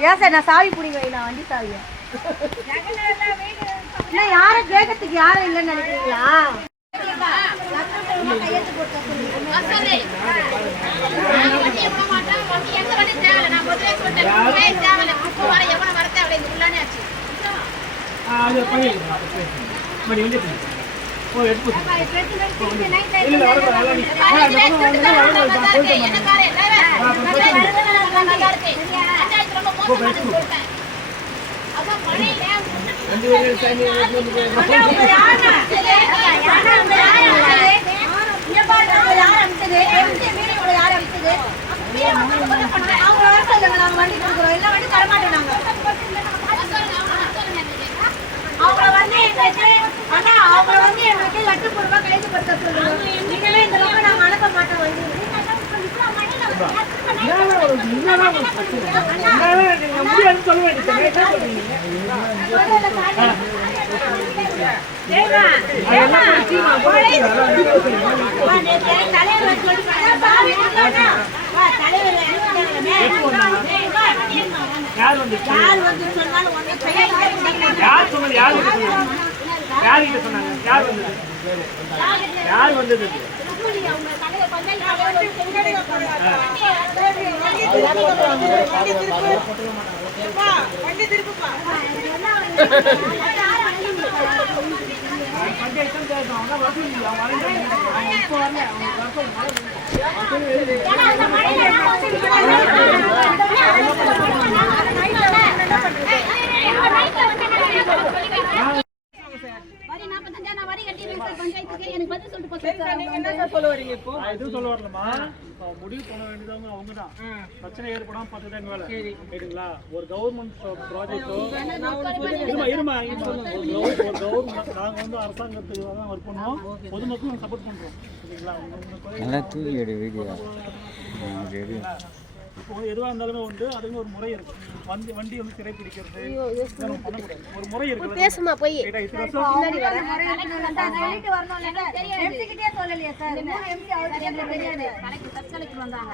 ஏன் சார் நான் சாவி பிடிங்க நான் வண்டி சாவியை இல்ல யாரும் கேட்கறதுக்கு யாரும் இல்லைன்னு நினைக்கிறீங்களா? சொல்லுங்க அது பண்ணிடலாம் அவங்க வர சொல்லுங்க, நாங்க வண்டி கொடுக்குறோம். இல்ல வண்டி தரமாட்டோம் நாங்க. அவங்கள வந்து எங்களுக்கு, அண்ணா, வந்து எங்களுக்கு லட்சப்பூர்வமா கைது படுத்த சொல்லுங்க. நீங்களே இந்த பக்கம் நாங்க அனுப்ப மாட்டோம் வந்து. யார் வந்துச்சு யார் வந்து சொன்னாலும். யார் சொன்னது யார் கிட்ட சொன்னாங்க யார் கிட்ட சொன்னாங்க? யார் வந்தது? யார் வந்தது? பஞ்சாயத்து கேட்கணும் அவங்க வசூல் இல்லை அவங்க வரல அவங்க இப்போ வரல அவங்க வர சொல்லுங்க வரி நாற்பத்தஞ்சா நான் வரி கட்டிடுறேன் சார் பஞ்சாயத்துக்கு எனக்கு பதில் சொல்லிட்டு போச்சு சார் நான் எதுவும் சொல்ல வரலம்மா. இப்போ முடிவு பண்ண வேண்டியதவங்க அவங்க தான் பிரச்சனை ஏற்படாம பார்த்துதான் வேலை. சரிங்களா ஒரு கவர்மெண்ட் ப்ராஜெக்டோ இருமா இருமா இருமா. ஒரு கவர்- ஒரு கவர்மெண்ட் நாங்கள் வந்து அரசாங்கத்துக்கு தான் ஒர்க் பண்ணுவோம். பொதுமக்களும் சப்போர்ட் பண்ணுறோம் சரிங்களா நல்லா தூக்கி வீடியோ. இப்போ எதுவாக இருந்தாலுமே உண்டு. அதுக்கு ஒரு முறை இருக்கு வண்டி வண்டி வந்து நம்ம பண்ணக்கூடாது ஒரு முறை இருக்கு பேசுமா போய். கலெக்டர் வந்தாங்க.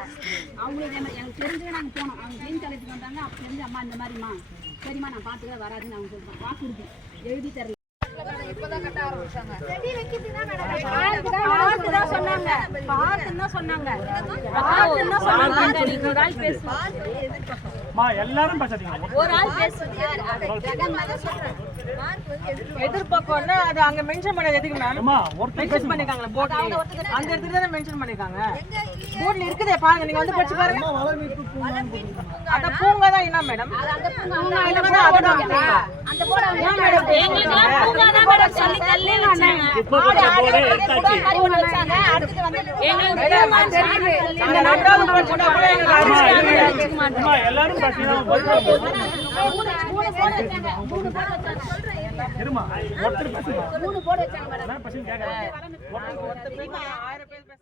அவங்களும் எனக்கு தெரிஞ்சு நாங்கள் போனோம். அவங்க கிளீன் கலெக்டர் வந்தாங்க. அப்போ தெரிஞ்சு அம்மா இந்த மாதிரிம்மா. சரிம்மா நான் பார்த்துக்கிறேன் வராதுன்னு அவங்க சொல்லிட்டாங்க வாக்குறுதி. எழுதி தரல. சொன்னாங்க. பார்த்து தான் சொன்னாங்க. பார்த்துன்னு தான் சொன்னாங்க. பார்த்துன்னு தான் சொன்னாங்க. மா எல்லாரும் பேசாதீங்க எதிர்பக்கம்னா அது அங்க மென்ஷன் பண்ணது எதுக்கு மேம் அம்மா ஒருத்தர் மென்ஷன் பண்ணிருக்காங்களா போர்ட்ல அந்த இடத்துல தானே மென்ஷன் பண்ணிருக்காங்க போர்ட்ல இருக்குதே பாருங்க நீங்க வந்து படிச்சு பாருங்க அத பூங்கா தான் என்ன மேடம் பூங்கா இல்ல மேடம் அதுதான் பூங்கா அந்த போர்டு அவங்க மேடம் எங்களுக்கெல்லாம் பூங்கா தான் மேடம் சொல்லி தள்ளி வச்சாங்க இப்போ போட எடுத்தாச்சு வந்து எங்களுக்கு மேடம் அந்த நட்டாவது கூட எங்களுக்கு அம்மா, அரிசி எல்லாரும் பேசினா பதில் மூணு போர்டு வச்சாங்க மூணு போர்டு வச்சாங்க ஒருத்தர் பேசுமா கேட்கறாங்க ஆயிரம் பேர்